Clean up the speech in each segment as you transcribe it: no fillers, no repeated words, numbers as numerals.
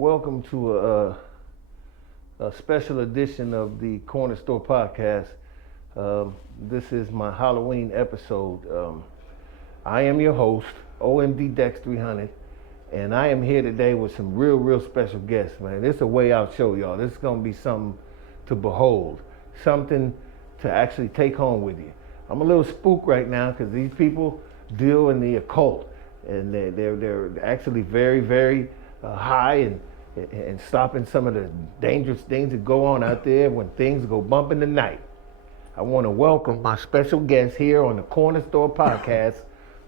Welcome to a special edition of the Corner Store Podcast. This is my Halloween episode. I am your host, OMD Dex 300, and I am here today with some real special guests, man. This is a way out show, y'all. This is going to be something to behold, something to actually take home with you. I'm a little spooked right now because these people deal in the occult, and they're actually very high and stopping some of the dangerous things that go on out there when things go bump in the night. I want to welcome my special guest here on the Corner Store Podcast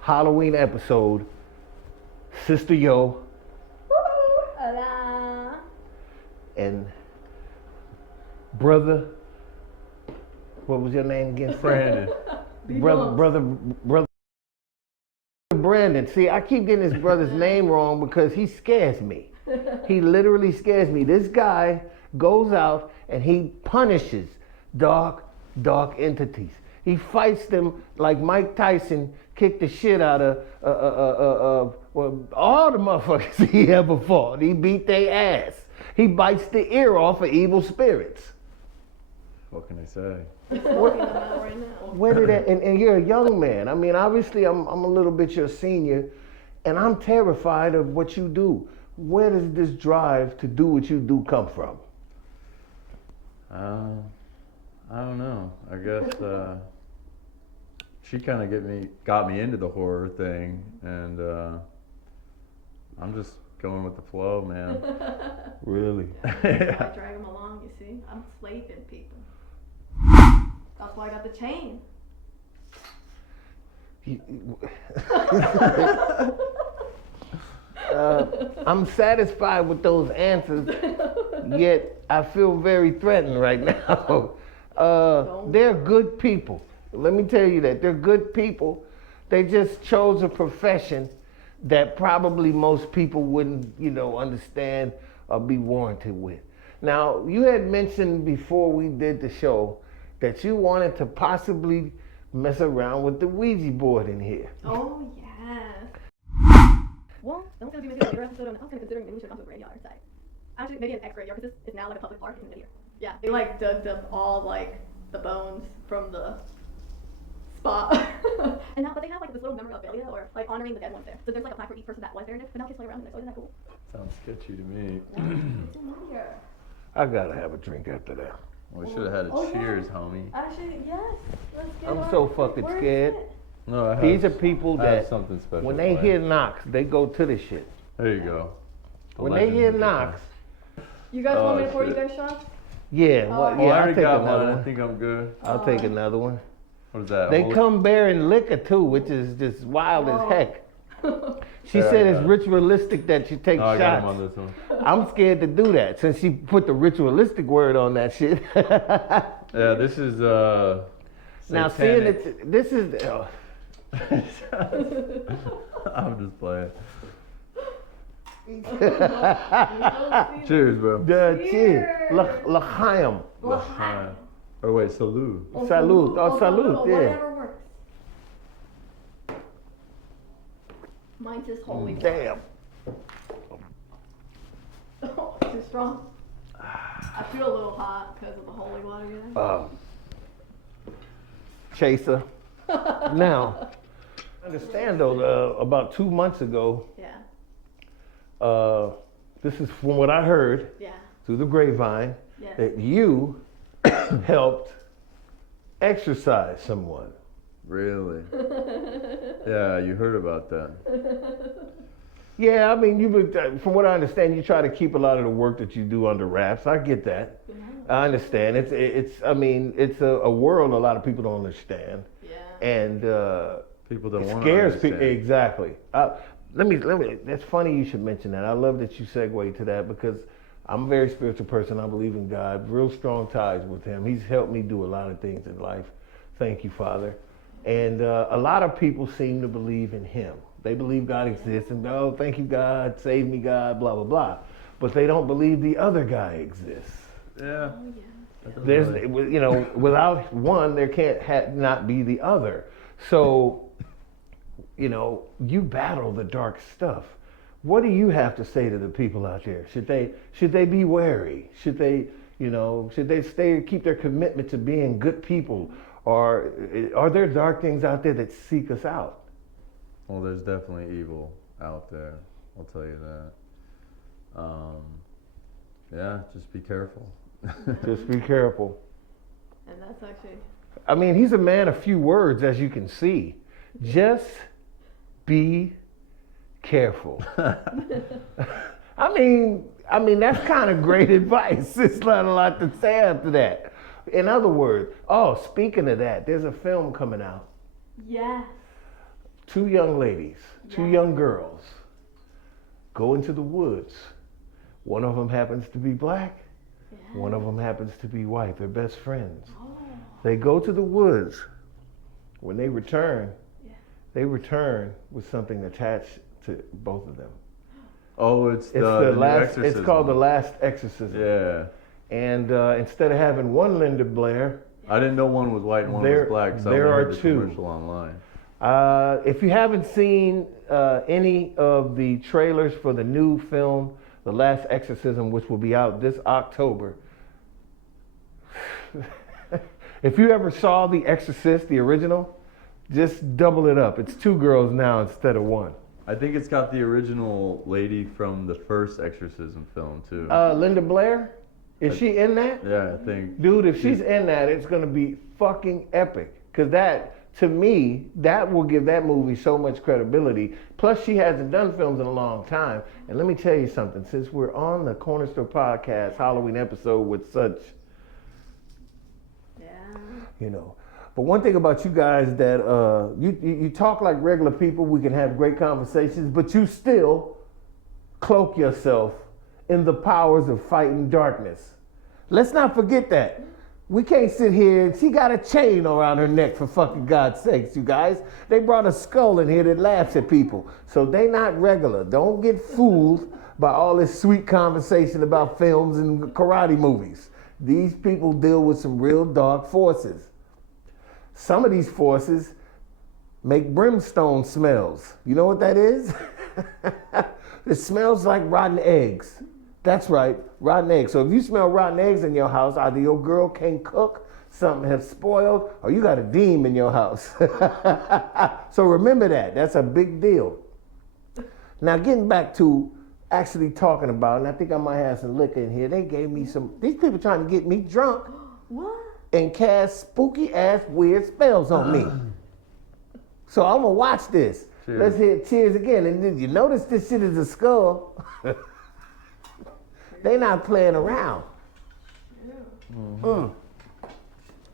Halloween episode, Sister Yo. Hola. And brother, what was your name again? Brandon. Brother Brandon. See, I keep getting this brother's name wrong because he scares me. He literally scares me. This guy goes out and he punishes dark entities. He fights them like Mike Tyson kicked the shit out of all the motherfuckers he ever fought. He beat their ass. He bites the ear off of evil spirits. What can I say? Where did that, and you're a young man. I mean, obviously I'm a little bit your senior, and I'm terrified of what you do. Where does this drive to do what you do come from? I don't know. I guess she kind of got me into the horror thing, and I'm just going with the flow, man. Really? Yeah. I drag them along, you see. I'm slaving people. That's why I got the chain. I'm satisfied with those answers, yet I feel very threatened right now. They're good people. Let me tell you that. They're good people. They just chose a profession that probably most people wouldn't, understand or be warranted with. Now, you had mentioned before we did the show that you wanted to possibly mess around with the Ouija board in here. Oh, yes. Well, don't feel like later episode. I was kind of considering maybe we should come to a graveyard site. Actually, maybe an ex-graveyard, because it's now like a public park in here. Yeah, they like dug up all like the bones from the spot. And now, but they have like this little memorabilia or like honoring the dead ones there. So there's like a plaque for each person that was there, but now kids play around in it. So isn't that cool? Sounds sketchy to me. It's familiar. I gotta have a drink after that. We should have had a cheers, homie. Actually, yes. Let's get I'm on. so fucking Where is scared. it? No, These are people I have that, something special. when they planned. hear knocks, they go to the shit. There you go. The When they legend hear of the knocks, You guys want me to pour you shit. guys shots? yeah, Oh. well, Oh, yeah, I I'll already take got another one. I one. think I'm good. I'll take another one. What is that? They Holy- come bearing liquor too, which is just wild as Whoa. heck. She Yeah, said I it's got it. ritualistic that you take Oh, I got him on shots. this one. I'm scared to do that since she put the ritualistic word on that shit. Yeah, this is Now, seeing satanic. that this is I'm just playing. Cheers, bro. the cheers. Cheers. L'chaim. L'chaim. Or wait, salute. Salute. Oh, salute, yeah. Whatever works. Mine's just holy water. Damn. Oh, too strong. I feel a little hot because of the holy water again. Chaser. Now, I understand though, about 2 months ago, Yeah. this is from what I heard Yeah. through the grapevine, Yes. that you helped exorcise someone. Really? Yeah, you heard about that. Yeah, I mean, from what I understand, you try to keep a lot of the work that you do under wraps. I get that. Yeah. I understand. It's a world a lot of people don't understand, Yeah. and People don't it want scares to people. understand. Exactly. Let me. That's funny you should mention that. I love that you segue to that because I'm a very spiritual person. I believe in God. Real strong ties with Him. He's helped me do a lot of things in life. Thank you, Father. And a lot of people seem to believe in Him. They believe God exists and, oh, thank you, God, save me, God, blah, blah, blah. But they don't believe the other guy exists. Yeah. Oh, yeah. That doesn't There's, really- without one, there can't not be the other. So, you battle the dark stuff. What do you have to say to the people out there? Should they be wary? Should they, should they keep their commitment to being good people? Or are there dark things out there that seek us out? Well, there's definitely evil out there. I'll tell you that. Yeah, just be careful. Just be careful. And that's actually. I mean, he's a man of few words, as you can see. Just be careful. I mean, that's kind of great advice. It's not a lot to say after that. In other words, speaking of that, there's a film coming out. Yes. Two young ladies, two young girls go into the woods. One of them happens to be black. Yeah. One of them happens to be white. They're best friends. Oh. They go to the woods. When they return, they return with something attached to both of them. Oh, it's the last. It's called The Last Exorcism. Yeah. And instead of having one Linda Blair, I didn't know one was white and one was black. So there are the two. Commercial online. If you haven't seen any of the trailers for the new film, The Last Exorcism, which will be out this October, if you ever saw The Exorcist, the original, just double it up. It's two girls now instead of one. I think it's got the original lady from the first Exorcism film too. Linda Blair? Is she in that? Yeah, I think. Dude, if she's in that, it's going to be fucking epic. Because that, to me, that will give that movie so much credibility. Plus, she hasn't done films in a long time. And let me tell you something. Since we're on the Corner Store Podcast Halloween episode with such, But one thing about you guys that you talk like regular people. We can have great conversations, but you still cloak yourself in the powers of fighting darkness. Let's not forget that. We can't sit here. She got a chain around her neck, for fucking God's sakes, you guys. They brought a skull in here that laughs at people. So they not regular. Don't get fooled by all this sweet conversation about films and karate movies. These people deal with some real dark forces. Some of these forces make brimstone smells. You know what that is? It smells like rotten eggs. That's right, rotten eggs. So if you smell rotten eggs in your house, either your girl can't cook, something has spoiled, or you got a demon in your house. So remember that. That's a big deal. Now getting back to actually talking about, and I think I might have some liquor in here. They gave me these people trying to get me drunk. What? And cast spooky ass weird spells on me. So I'm gonna watch this. Cheers. Let's hear cheers again. And did you notice this shit is a skull? They not playing around. Mm.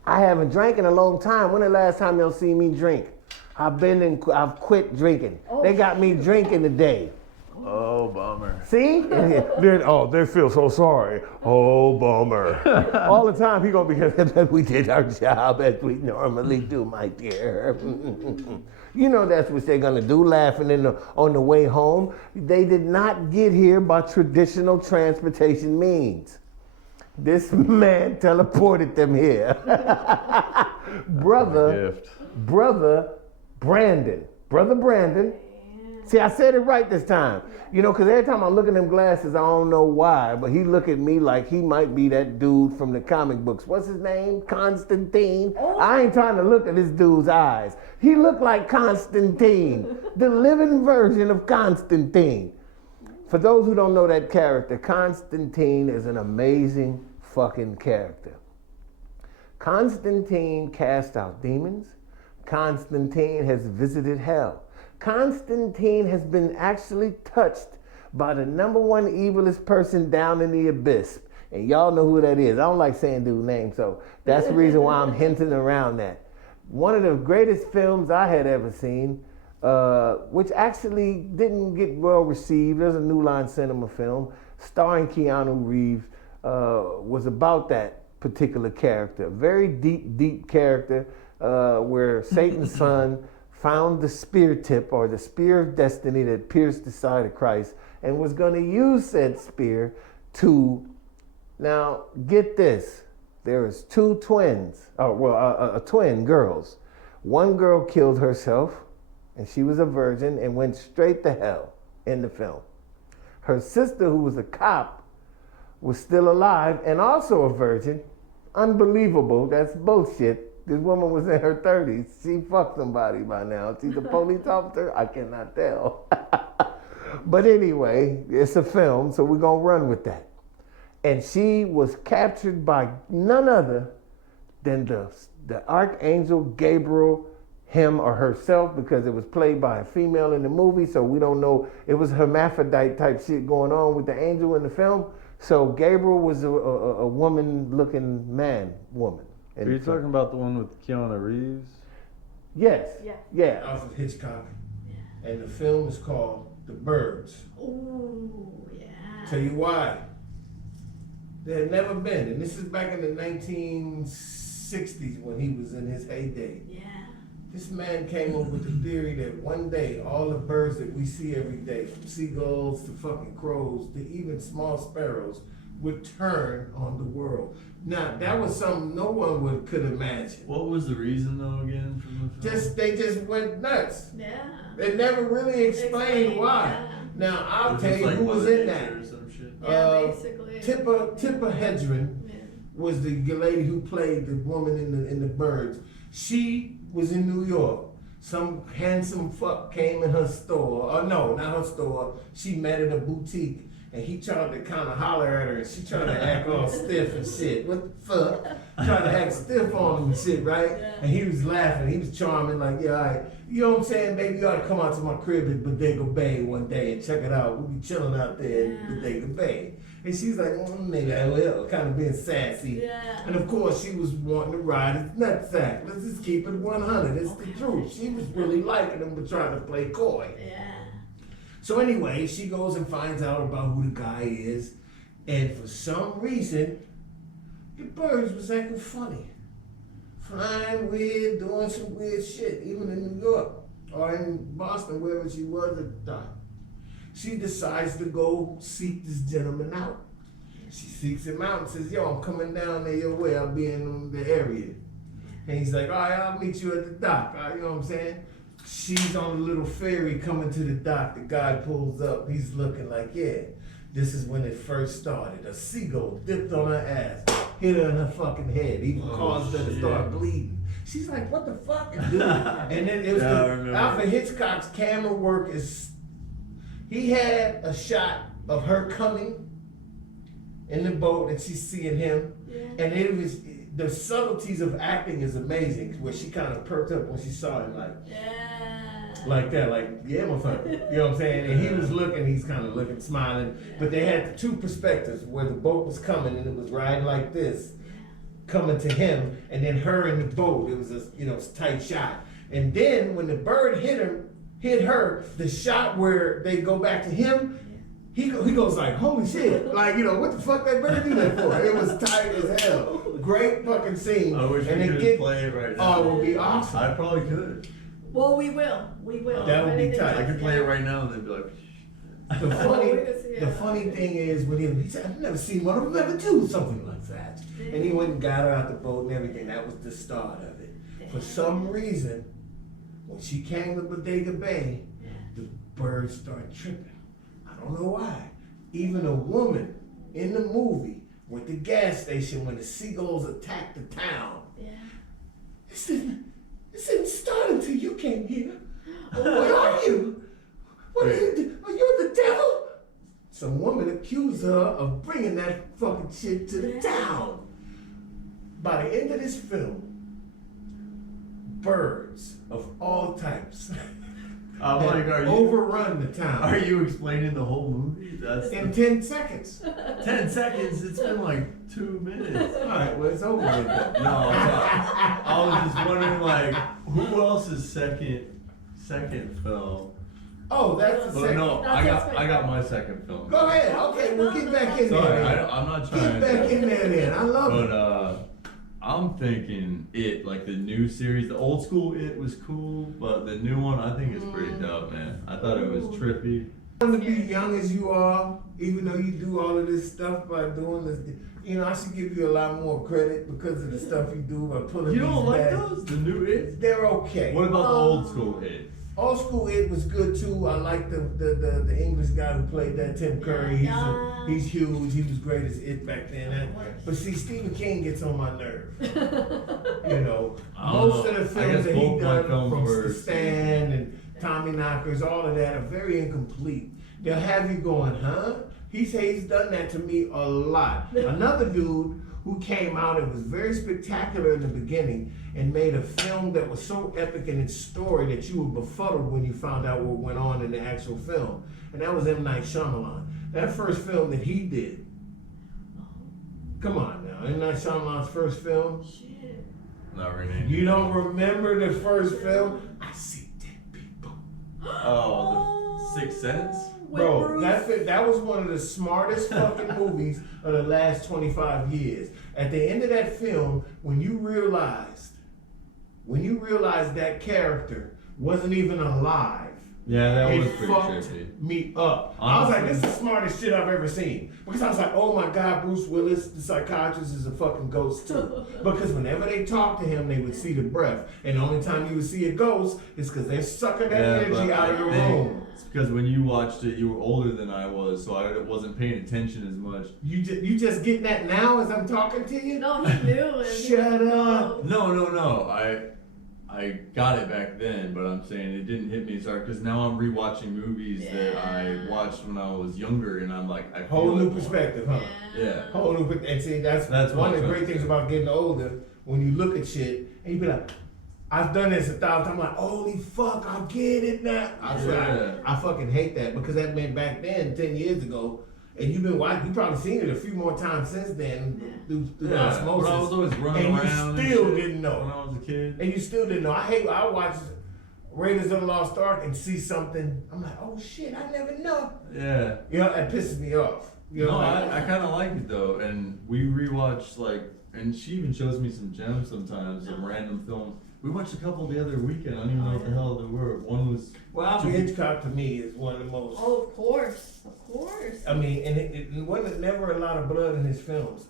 I haven't drank in a long time. When the last time y'all seen me drink? I've quit drinking. They got me drinking today. Oh, bummer. See? They feel so sorry. Oh, bummer. All the time he gonna be, we did our job as we normally do, my dear. You know that's what they're gonna do, laughing on the way home. They did not get here by traditional transportation means. This man teleported them here. Brother Brandon. Brother Brandon. See, I said it right this time. Because every time I look at them glasses, I don't know why, but he look at me like he might be that dude from the comic books. What's his name? Constantine. I ain't trying to look at this dude's eyes. He looked like Constantine, the living version of Constantine. For those who don't know that character, Constantine is an amazing fucking character. Constantine cast out demons. Constantine has visited hell. Constantine has been actually touched by the number one evilest person down in the abyss. And y'all know who that is. I don't like saying dude's name, so that's the reason why I'm hinting around that. One of the greatest films I had ever seen, which actually didn't get well received. There's a New Line Cinema film starring Keanu Reeves, was about that particular character. Very deep character where Satan's son found the spear tip or the spear of destiny that pierced the side of Christ and was going to use said spear to, now get this, there is two twins, twin girls. One girl killed herself and she was a virgin and went straight to hell in the film. her sister, who was a cop, was still alive and also a virgin. Unbelievable. That's bullshit. This woman was in her 30s. She fucked somebody by now. She's a police officer? I cannot tell. But anyway, it's a film, so we're going to run with that. And she was captured by none other than the Archangel Gabriel, him or herself, because it was played by a female in the movie, so we don't know. It was hermaphrodite type shit going on with the angel in the film. So Gabriel was a woman-looking woman. Are you talking about the one with Keanu Reeves? Yes. Yeah. Yeah. Alfred Hitchcock. Yeah. And the film is called The Birds. Ooh, yeah. Tell you why. There had never been, and this is back in the 1960s when he was in his heyday. Yeah. This man came up with the theory that one day all the birds that we see every day, from seagulls to fucking crows to even small sparrows, would turn on the world. Now that was something no one could imagine. What was the reason though again from the film? They just went nuts. Yeah. They never really explained why. Yeah. Now I'll tell you who was in that. Yeah, basically. Tippa Hedren was the lady who played the woman in the Birds. She was in New York. Some handsome fuck came in her store. Or no, not her store. She met at a boutique. And he tried to kind of holler at her, and she tried to act all stiff and shit. What the fuck? Tried to act stiff on him and shit, right? Yeah. And he was laughing. He was charming, like, yeah, all right. You know what I'm saying, baby? You ought to come out to my crib at Bodega Bay one day and check it out. We'll be chilling out there at Bodega Bay. And she's like, maybe I will, kind of being sassy. Yeah. And of course, she was wanting to ride his nutsack. Let's just keep it 100. It's the truth. She was really liking him, but trying to play coy. Yeah. So anyway, she goes and finds out about who the guy is, and for some reason, the birds was acting funny. Flying weird, doing some weird shit, even in New York, or in Boston, wherever she was at the time. She decides to go seek this gentleman out. She seeks him out and says, yo, I'm coming down there your way, I'll be in the area. And he's like, all right, I'll meet you at the dock, you know what I'm saying? She's on a little ferry coming to the dock. The guy pulls up. He's looking like, yeah, this is when it first started. A seagull dipped on her ass, hit her in her fucking head, even caused her to start bleeding. She's like, what the fuck? Dude? And then it was Alfred Hitchcock's camera work is, he had a shot of her coming in the boat and she's seeing him. Yeah. And it was, the subtleties of acting is amazing, where she kind of perked up when she saw him, like, like that, like, yeah, motherfucker. You know what I'm saying? And he was looking, he's kind of looking, smiling. But they had the two perspectives, where the boat was coming and it was riding like this, coming to him, and then her in the boat. It was a tight shot. And then when the bird hit her, the shot where they go back to him, he goes like, holy shit, like, what the fuck that bird do that for? It was tight as hell. Great fucking scene. I wish we could play it right now. Oh, it would be awesome. I probably could. Well, we will. That would be tight. I could play it right now and they'd be like, the funny thing is, when he said, I've never seen one of them ever do something like that. And he went and got her out the boat and everything. That was the start of it. For some reason, when she came to Bodega Bay, the birds started tripping. I don't know why. Even a woman in the movie went to the gas station when the seagulls attacked the town. Yeah. This didn't start until you came here. What are you? What are you? Are you the devil? Some woman accused her of bringing that fucking shit to the town. By the end of this film, birds of all types overrun the town. Are you explaining the whole movie? That's in 10 seconds. 10 seconds? It's been like 2 minutes. All right, well, it's over with that. No, I was just wondering, like, who else's second film? Oh, that's the second. No, I got my second film. Go ahead. Okay, we'll get back in there. Sorry, I'm not trying. Get back in there then. I love it. But I'm thinking It, like the new series. The old school It was cool, but the new one I think is pretty dope, man. I thought it was trippy. To be young as you are, even though you do all of this stuff by doing this, I should give you a lot more credit because of the stuff you do by pulling. You don't like those? The new It? They're okay. What about the old school It? Old School It was good too. I like the English guy who played that, Tim Curry. He's huge. He was great as It back then. But see, Stephen King gets on my nerve. You know, most of the films that he done, from The Stand and Tommy Knockers, all of that are very incomplete. They'll have you going, huh? He's done that to me a lot. Another dude who came out and was very spectacular in the beginning and made a film that was so epic in its story that you were befuddled when you found out what went on in the actual film. And that was M. Night Shyamalan. That first film that he did. Come on now, M. Night Shyamalan's first film? Shit. Not really. You don't remember the first film? I see dead people. Oh, the Sixth Sense? Bro, that was one of the smartest fucking movies of the last 25 years. At the end of that film, when you realized that character wasn't even alive, Yeah, that was it pretty fucked trippy. me up. Honestly. I was like, this is the smartest shit I've ever seen. Because I was like, oh my God, Bruce Willis, the psychiatrist, is a fucking ghost too. Because whenever they talked to him, they would see the breath. And the only time you would see a ghost is because they're sucking that energy out of the room. It's because when you watched it, you were older than I was, so I wasn't paying attention as much. You just getting that now as I'm talking to you? No, he knew it. Shut up. No. I got it back then, but I'm saying it didn't hit me as hard because now I'm rewatching movies that I watched when I was younger, and I'm like, I feel Whole new it more. perspective, huh? Yeah. Whole new, and see, that's one of the great things about getting older. When you look at shit and you be like, I've done this 1,000 times. I'm like, holy fuck, I get it now. I fucking hate that because that meant back then, 10 years ago, and you've been watching. You probably seen it a few more times since then through osmosis. But I was always running around. And you still didn't know. When I was a kid. And you still didn't know. I watch Raiders of the Lost Ark and see something. I'm like, oh shit, I never know. Yeah. You know, that pisses me off. You know, No, I kind of like it though, and we rewatched and she even shows me some gems sometimes, some random films. We watched a couple the other weekend. I don't even know what the hell they were. One was. Well, Alfred Hitchcock to me is one of the most. Oh, of course. I mean, and it wasn't never a lot of blood in his films.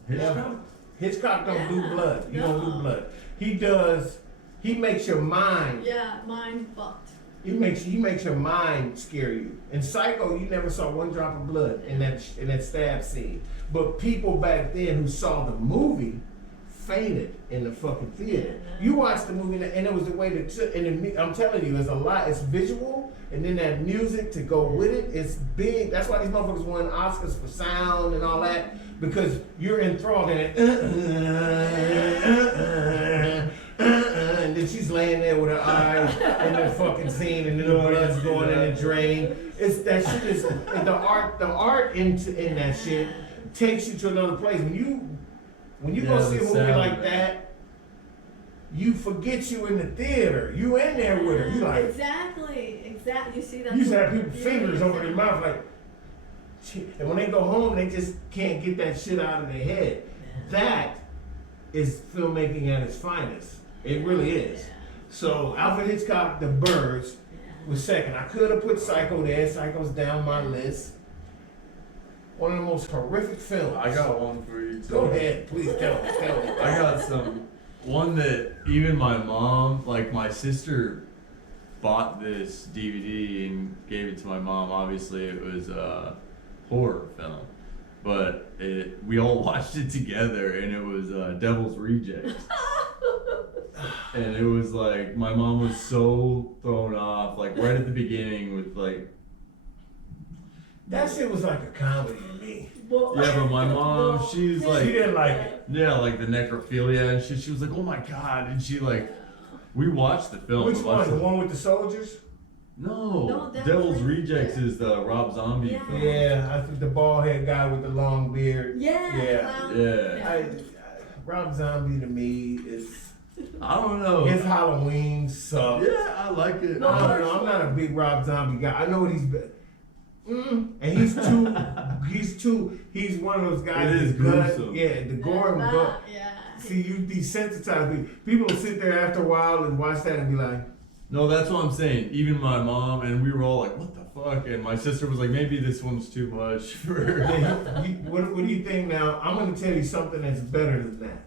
Hitchcock don't do blood. He don't do blood. He does. He makes your mind. Yeah, mind fucked. He makes your mind scare you. In Psycho, you never saw one drop of blood in that stab scene. But people back then who saw the movie fainted in the fucking theater. You watched the movie and it was the way that I'm telling you, it's a lot. It's visual, and then that music to go with it. It's big. That's why these motherfuckers won Oscars for sound and all that, because you're enthralled in it. And then she's laying there with her eyes in the fucking scene, and then the blood's going in the drain. It's that shit is the art in that shit takes you to another place. When you go see a movie like that, you forget you in the theater. You in there with her. You like exactly. You see that. You used to have people's fingers over their mouth like, shit. And when they go home, they just can't get that shit out of their head. That is filmmaking at its finest. It really is. So Alfred Hitchcock, The Birds, was second. I could have put Psycho there. Psycho's down my list. One of the most horrific films. I got one for you too. Go ahead, please tell me. I got one that even my mom, like my sister, bought this DVD and gave it to my mom. Obviously, it was a horror film, but we all watched it together, and it was Devil's Rejects. And it was like my mom was so thrown off, like right at the beginning with like. That shit was like a comedy to me. Yeah, but my mom, she's like, she didn't like it. Yeah, like the necrophilia and shit. She was like, oh my god, and she like, we watched the film. Which one? The one with the soldiers? No, Devil's Rejects is the Rob Zombie film. Yeah, I think the bald head guy with the long beard. Yeah. Rob Zombie to me is. I don't know. His Halloween sucks. Yeah, I like it. I don't know. I'm not a big Rob Zombie guy. I know what he's. And he's one of those guys. It is gruesome. Yeah, the gore and gut. See, you desensitize people will sit there after a while and watch that and be like. No, that's what I'm saying. Even my mom and we were all like, what the fuck? And my sister was like, maybe this one's too much for her. What do you think now? I'm going to tell you something that's better than that.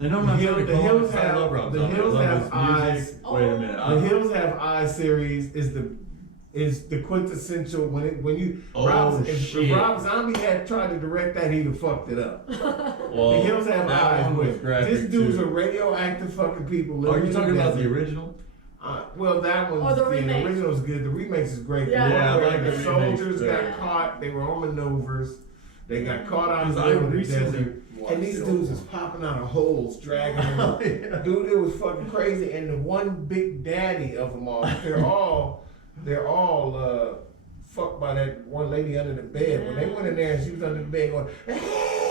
And I'm not The trying to Hills call have- it, 'cause I love Rob the Zombie. I Hills love have his music. eyes. Wait a minute. The Hills Have Eyes series is the quintessential when you if Rob Zombie had tried to direct that, he'd have fucked it up. Well, The Hills Have that Eyes. one was With graphic this dude's too. a radioactive fucking people. Are living you in talking about the desert. original? Well, that one's the remake. The original's good. The remakes is great. Yeah. The one Yeah, I where like the the soldiers remakes got better. caught. They were on maneuvers. They got caught out in Because I the recently desert. watched And these the dudes old is popping out of holes, dragging them. Yeah. Dude, it was fucking crazy. And the one big daddy of them all, they're all fucked by that one lady under the bed. When they went in there and she was under the bed going,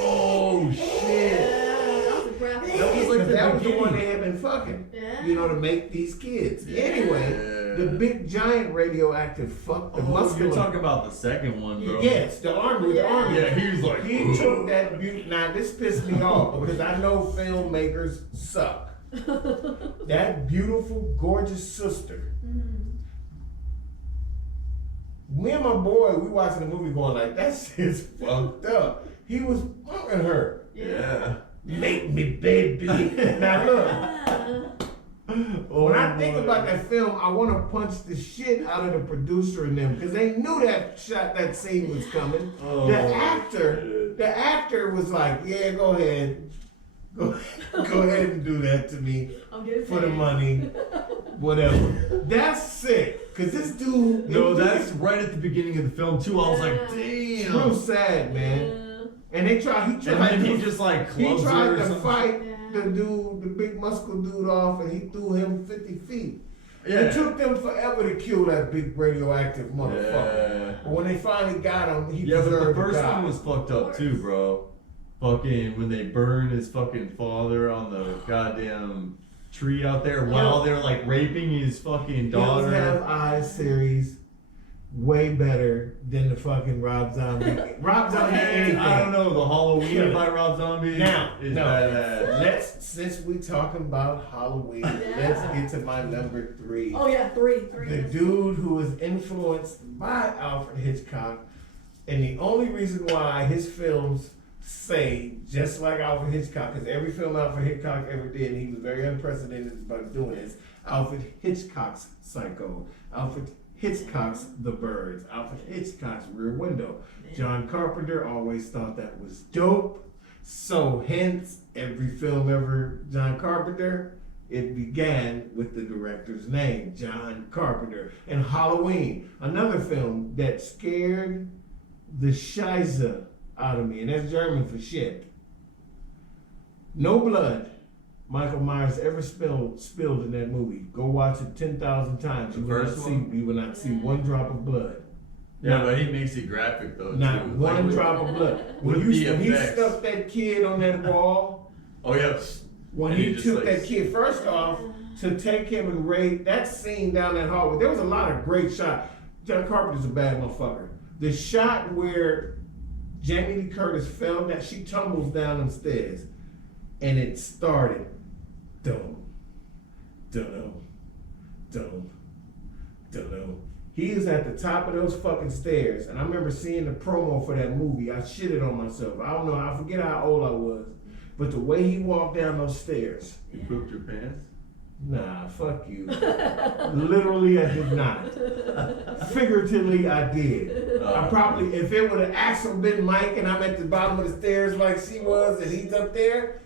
Oh shit! That was a graphic. That was like the that was the one beginning. they had been fucking. Yeah. You know, to make these kids. Anyway, the big giant radioactive fuck the Oh, muscular. you're talking about the second one, bro. Yes, the army, the army. Yeah, he was like, He took that beauty. Now this pissed me off because I know filmmakers suck. That beautiful, gorgeous sister. Me and my boy, we watching the movie going like, that shit's fucked up. He was fucking her. Yeah. Make me baby. Now look. When I think about that film, I want to punch the shit out of the producer and them because they knew that scene was coming. Oh, The actor was like, "Yeah, go ahead, go ahead and do that to me I'm getting for the paid. money, whatever." That's sick, cause this dude. No, that's right at the beginning of the film too. I was like, real damn. sad, man. Yeah. And he tried And then he just like he clubs her tried or to something. fight Yeah. the dude, the big muscle dude off, and he threw him 50 feet. Yeah. It took them forever to kill that big radioactive motherfucker. Yeah. But when they finally got him, he Yeah, but the deserved to first die. one was fucked up too, bro. Fucking when they burn his fucking father on the goddamn tree out there while they're like raping his fucking Hills daughter. Have Eyes series way better than the fucking Rob Zombie. Rob Zombie anything. I don't know, the Halloween Yeah. by Rob Zombie Now, is no. badass. Since we talking about Halloween, let's get to my number 3. Oh yeah, three. The dude who was influenced by Alfred Hitchcock, and the only reason why his films say just like Alfred Hitchcock, because every film Alfred Hitchcock ever did, he was very unprecedented about doing this. Alfred Hitchcock's Psycho, Alfred Hitchcock's The Birds, Alfred Hitchcock's Rear Window. John Carpenter always thought that was dope. So hence, every film ever John Carpenter, it began with the director's name, John Carpenter. And Halloween, another film that scared the Scheiße out of me, and that's German for shit. No blood Michael Myers ever spilled in that movie. Go watch it 10,000 times. The You will not first see, one? you will not see one drop of blood. Yeah, but he makes it graphic though. Not too. one Like, drop of blood. with When the he effects. stuck that kid on that wall, Oh yeah. when And he just, took like, that kid, first off, to take him and raid, that scene down that hallway, there was a lot of great shots. John Carpenter's a bad motherfucker. The shot where Jamie Lee Curtis fell, that she tumbles down them stairs, and it started, dum, dum, dum, dum. He is at the top of those fucking stairs, and I remember seeing the promo for that movie. I shitted on myself. I don't know, I forget how old I was, but the way he walked down those stairs, You pooped your pants? nah, fuck you. Literally, I did not. Figuratively, I did. I probably, if it would have actually been Mike and I'm at the bottom of the stairs like she was and he's up there,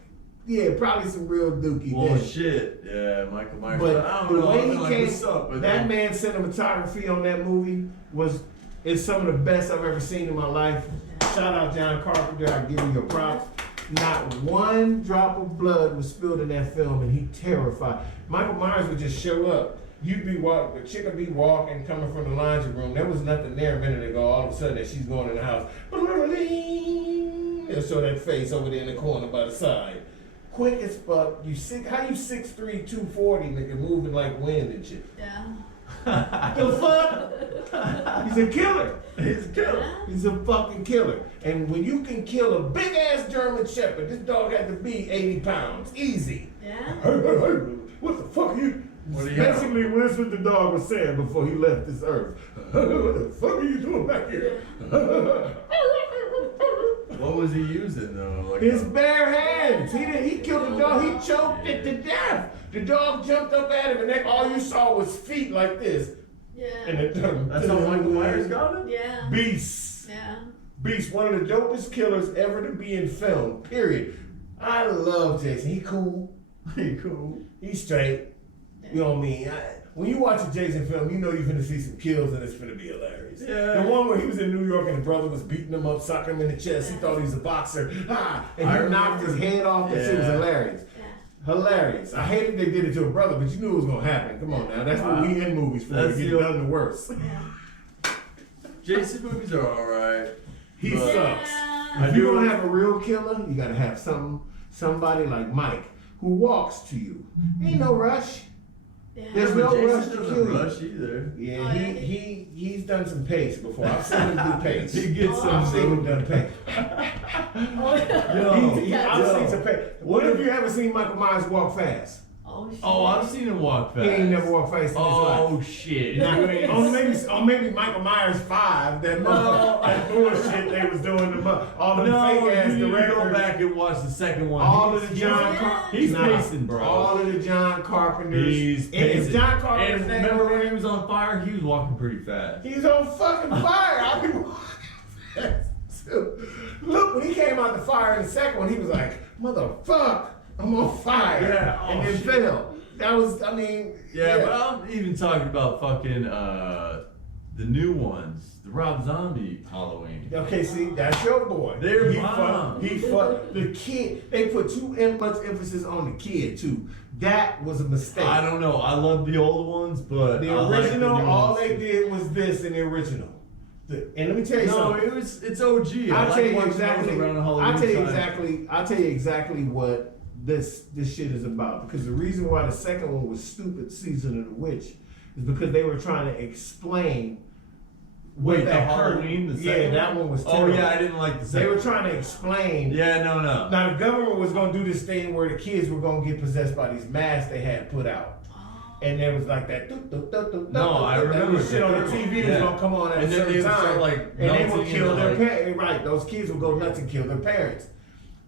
yeah, probably some real dookie Well, then. shit. Yeah, Michael Myers. But I the don't know. way I he feel like came, what's up with that him? man's cinematography on that movie is some of the best I've ever seen in my life. Shout out John Carpenter, I give you your props. Not one drop of blood was spilled in that film, and he terrified. Michael Myers would just show up. You'd be walking, the chick would be walking, coming from the laundry room. There was nothing there a minute ago. All of a sudden, that she's going in the house. They'll show that face over there in the corner by the side. Quick as fuck. How you 6'3", 240, nigga, moving like wind and shit. Yeah. The fuck? He's a killer. He's a killer. He's a fucking killer. And when you can kill a big ass German Shepherd, this dog had to be 80 pounds. Easy. Yeah. Hey, what the fuck are you? What are you Basically, that's what the dog was saying before he left this earth. What the fuck are you doing back here? What was he using though? Like His bare hands. He killed the dog. He choked it to death. The dog jumped up at him, and then all you saw was feet like this. Yeah. And it turned. That's how Michael Myers got him? Yeah. Beast. Yeah. Beast, one of the dopest killers ever to be in film. Period. I love Jason. He cool. He cool. He's straight. You know what I mean? When you watch a Jason film, you know you're finna see some kills and it's finna be hilarious. Yeah. The one where he was in New York and the brother was beating him up, sucking him in the chest. He thought he was a boxer. And he knocked his head off. That shit was hilarious. Yeah. Hilarious. I hated they did it to a brother, but you knew it was gonna happen. Come on now. That's what we in movies for. That's To get done the worst. Yeah. Jason movies are alright. He But- sucks. I If you're do- gonna have a real killer, you gotta have somebody like Mike who walks to you. Ain't no rush. Yeah. There's But no Jason rush to doesn't kill you. rush either. Yeah, Oh, yeah. he's done some pace before. I've seen him do pace. He gets I've seen him some. done pace. Oh, yeah. Yo, I've seen some pace. What if you ever seen Michael Myers walk fast? Oh, shit. Oh, I've seen him walk fast. He ain't never walked fast in his life. Oh shit. Or maybe Michael Myers 5. That bullshit they was doing. All the No, fake ass you need to go directors. back and watch the second one. All of the He's- John Yeah. Carpenter. He's pacing, bro. All of the John Carpenters. He's And if pacing. John Carpenter's And name remember on when there, he was on fire? He was walking pretty fast. he's on fucking fire. I've been Look, when he came out the fire in the second one, he was like, motherfuck, I'm on fire. Yeah, and oh, then shit. fell. That was, I mean, Yeah, but I'm even talking about fucking the new ones, the Rob Zombie Halloween. Okay, see, that's your boy. They're he bomb. He fucked the kid. They put too much emphasis on the kid too. That was a mistake. I don't know. I love the old ones, but The I like the original, new all ones. they did was this in the original. And let me tell you No, something. it's OG. I I'll like tell you watching exactly. those around the I'll Halloween time. tell you exactly what this shit is about. Because the reason why the second one was stupid, Season of the Witch, is because they were trying to explain. what Wait, the that curse- Halloween, the yeah, second that one was Oh terrible. yeah, I didn't like the They second were one. trying to explain. Yeah, no. Now the government was gonna do this thing where the kids were gonna get possessed by these masks they had put out. And there was like that. No, I remember that shit on the that. TV was Yeah. gonna come on at And a then certain they would time, start, like, and they would melting kill into, their like- parents. Right, those kids would go nuts and kill their parents.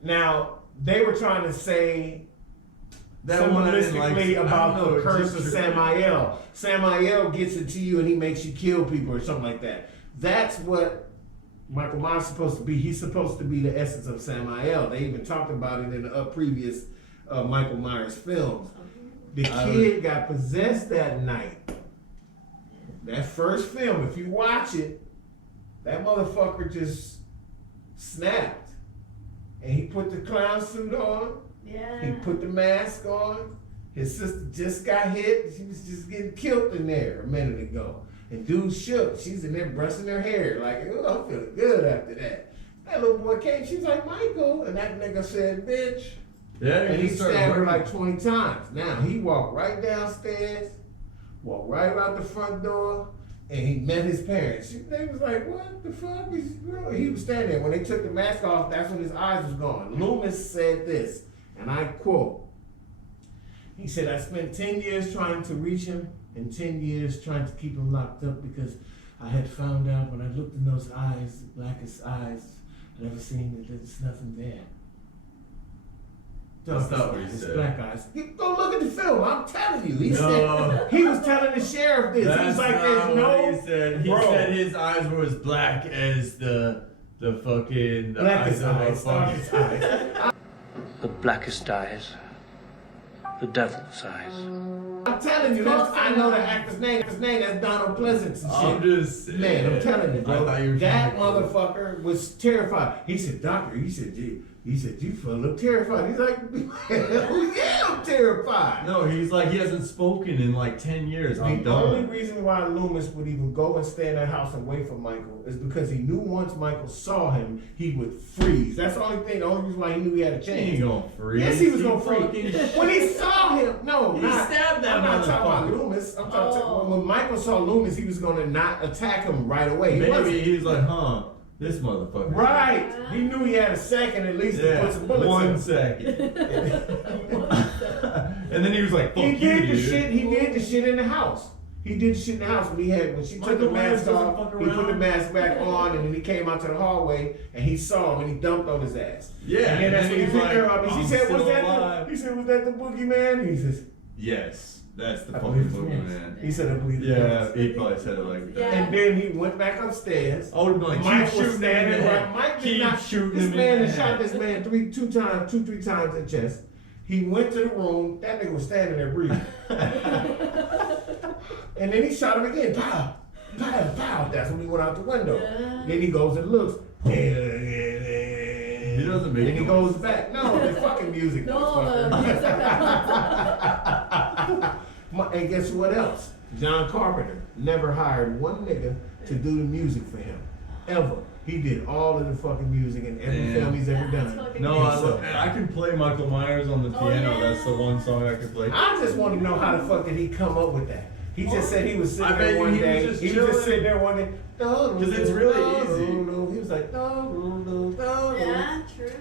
Now they were trying to say That one I didn't like. symbolistically I don't about know, the it curse just of tripped me. Samael. Samael gets it to you and he makes you kill people or something like that. That's what Michael Myers is supposed to be. He's supposed to be the essence of Samael. They even talked about it in the previous Michael Myers films. The kid got possessed that night. That first film, if you watch it, that motherfucker just snapped. And he put the clown suit on. Yeah. He put the mask on. His sister just got hit. She was just getting killed in there a minute ago. And dude shook. She's in there brushing her hair. Like, oh, I'm feeling good after that. That little boy came. She was like, Michael. And that nigga said, bitch. Yeah, And he started stabbed her burning. like 20 times. Now, he walked right downstairs, walked right out the front door, and he met his parents. They was like, what the fuck is wrong? He was standing there. When they took the mask off, that's when his eyes was gone. Loomis said this, and I quote, he said, I spent 10 years trying to reach him and 10 years trying to keep him locked up because I had found out when I looked in those eyes, the blackest eyes I'd ever seen, that there's nothing there. That's not what he It's said. said. Black eyes. Go look at the film. I'm telling you. He No. said he was telling the sheriff this. He was That's like, not "There's what no." he said. He Bro. said his eyes were as black as the fucking Blackest eyes. eyes of a Darkest fucking. eyes. The blackest eyes, the devil's eyes. I'm telling you. I know the actor's name. His name that's Donald Pleasance and shit. I'm just Man, I'm telling you, I bro. thought you were That trying to- motherfucker was terrified. He said, "Doctor," he said, you feel look terrified." He's like, "Hell yeah, I'm terrified." No, he's like he hasn't spoken in like 10 years. I'm The only done. reason why Loomis would even go and stay in that house and wait for Michael is because he knew once Michael saw him, he would freeze. That's the only thing. The only reason why he knew he had a He chance. ain't gonna freeze. Yes, he was gonna fucking- freeze. When he saw him, no, He not, stabbed that I'm not talking about motherfucker. Loomis. I'm talking when Michael saw Loomis, he was gonna not attack him right away. He wasn't. Maybe he's like, huh, this motherfucker. Right. He knew he had a second at least to Yeah, put some bullets in 1 him. second. And then he was like, fuck He you, did the dude. shit. He did the shit in the house. He did shit in the house when she took the mask off, he put the mask back on, and then he came out to the hallway, and he saw him, and he dumped on his ass. Yeah. And then that's when he picked her up, and she said, still "Was that alive." he said, "Was that the boogeyman?" And he says, Yes, that's the "I fucking believe it was." boogeyman. He said, "I believe it Yeah, was." he probably said it like that. Yeah. And then he went back upstairs. I would have been like, Mike keep was shooting him in standing the right. head. Mike did Keep not shooting This him in man the had shot head. this man two, 3 times in the chest. He went to the room. That nigga was standing there breathing. And then he shot him again. Pow, pow, pow. That's when he went out the window. Yeah. Then he goes and looks. He doesn't make And he noise. goes back. No, the fucking music. No, motherfucker. And guess what else? John Carpenter never hired one nigga to do the music for him. Ever. He did all of the fucking music in every Damn. film he's ever That's done. fucking No, crazy. I can play Michael Myers on the Oh, piano. yeah. That's the one song I can play. I just want to know how the fuck did he come up with that? He just said he was sitting I bet there you one he was day. just He was chilling. just sitting there one day. Because it's really easy. He was like, Yeah, true.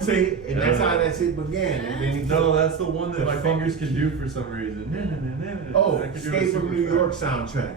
See, and that's how that shit began. And then he No, that's the one that The my fuck- fingers can do for some reason. Oh, I can do it Escape from super New fast. York soundtrack.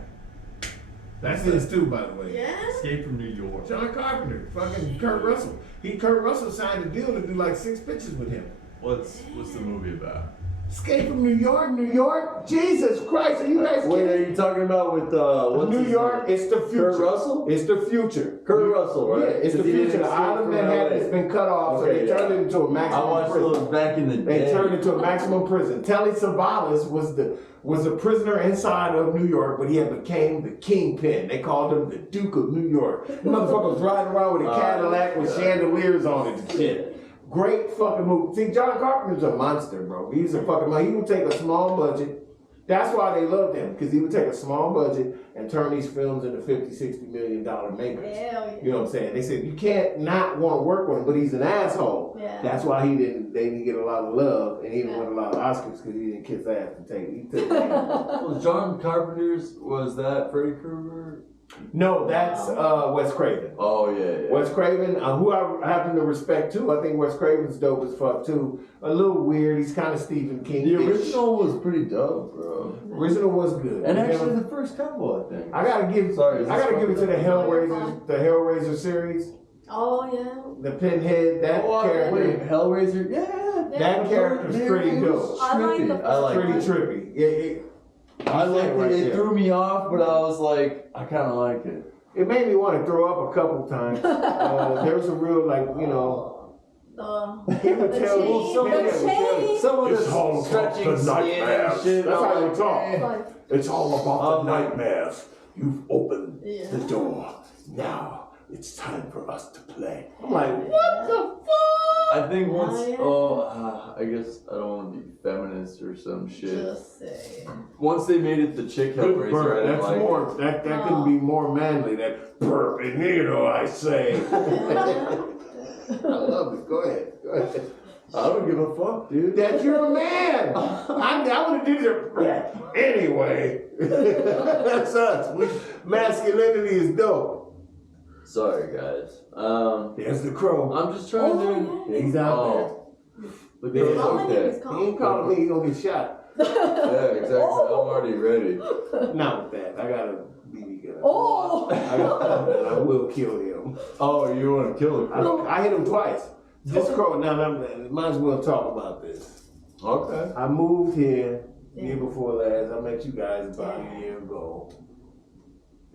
That's his too, by the way. Yeah. Escape from New York. John Carpenter, fucking Kurt Russell. Kurt Russell signed a deal to do like 6 pictures with him. What's the movie about? Escape from New York, New York. Jesus Christ, are you guys Wait, are kidding? you talking about with what's New his York, name? it's the future. Kurt Russell? It's the future. Kurt Russell, right? Yeah, it's the Because he didn't future. The escape island of from Manhattan LA. has been cut off, so Okay, they turned yeah. it into a I maximum watched prison. those back in the They day. turned it into a maximum prison. Telly Savalas was a prisoner inside of New York, but he had became the kingpin. They called him the Duke of New York. The motherfucker was riding around with a Cadillac with chandeliers on it and shit. Great fucking movie. See, John Carpenter's a monster, bro. He's a fucking he would take a small budget. That's why they loved him, because he would take a small budget and turn these films into $50-60 million makers. Hell yeah. You know what I'm saying? They said you can't not want to work with him, but he's an asshole. Yeah. That's why they didn't get a lot of love, and he didn't win a lot of Oscars because he didn't kiss ass to take. He took. Was John Carpenter's, was that Freddy Krueger? No, that's Wes Craven. Oh, yeah. Wes Craven, who I happen to respect too. I think Wes Craven's dope as fuck too. A little weird. He's kind of Stephen King. The original was pretty dope, bro. Original was good. And actually the first couple, I think. I gotta give. Sorry, is I gotta this give it to the fucking- Hellraiser series. Oh yeah. The Pinhead, that character. Wait, Hellraiser? Yeah. That character's pretty dope. I like Trippy. the I like Pretty it. trippy. Yeah, I liked right it. It there. threw me off, but I was like, I kind of like it. It made me want to throw up a couple times. There was a real, like, you know, he would The tell chain, some the of the- chain. Some of It's all the about stretching the skin and nightmares. shit. That's I'm how they like, talk. eh. Like, it's all about the like- nightmares. You've opened Yeah. the door. Now it's time for us to play. I'm like, what the fuck? I think once, yeah. I guess I don't want to be feminist or some shit. just say. Once they made it the chick Good Hellraiser, I burp. didn't That's like more. That couldn't be more manly. That burp, and you know, I say. I love it. Go ahead. Go ahead. it. I don't give a fuck, dude. That you're a man. I would have did it anyway. That's us. Masculinity is dope. Sorry, guys. There's the crow. I'm just trying to. yeah. He's out Oh, the Yeah. crow's Calling him, okay. he's there. He ain't calling me. He's gonna get shot. Yeah, exactly. I'm already ready. Not with that. I got a BB gun. Oh! I will kill him. Oh, you want to kill the crow? I hit him twice. This crow. Now, might as well talk about this. Okay. I moved here year before last. I met you guys about a year ago.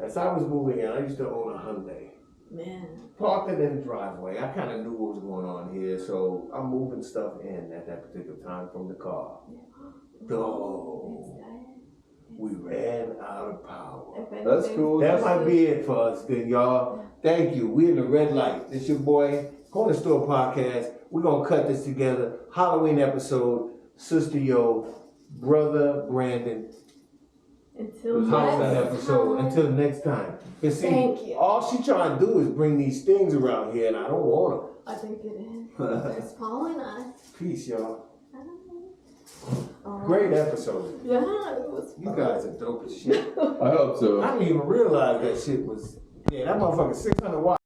As I was moving in, I used to own a Hyundai. Man. Parked it in the driveway. I kind of knew what was going on here, so I'm moving stuff in at that particular time from the car. Though we ran out of power. That's cool. That might be it for us, then, y'all. Thank you. We in the red light. This your boy, Corner Store Podcast. We're gonna cut this together. Halloween episode. Sister Yo, Brother Brandon. Until Halloween next episode. time. Until next time. But see, Thank you. all she trying to do is bring these things around here, and I don't want them. I think it is. It's probably nice. Peace, y'all. I don't know. Great episode. Yeah, it was You guys are dope as shit. I hope so. I didn't even realize that shit was. Yeah, that motherfucker 600 watts.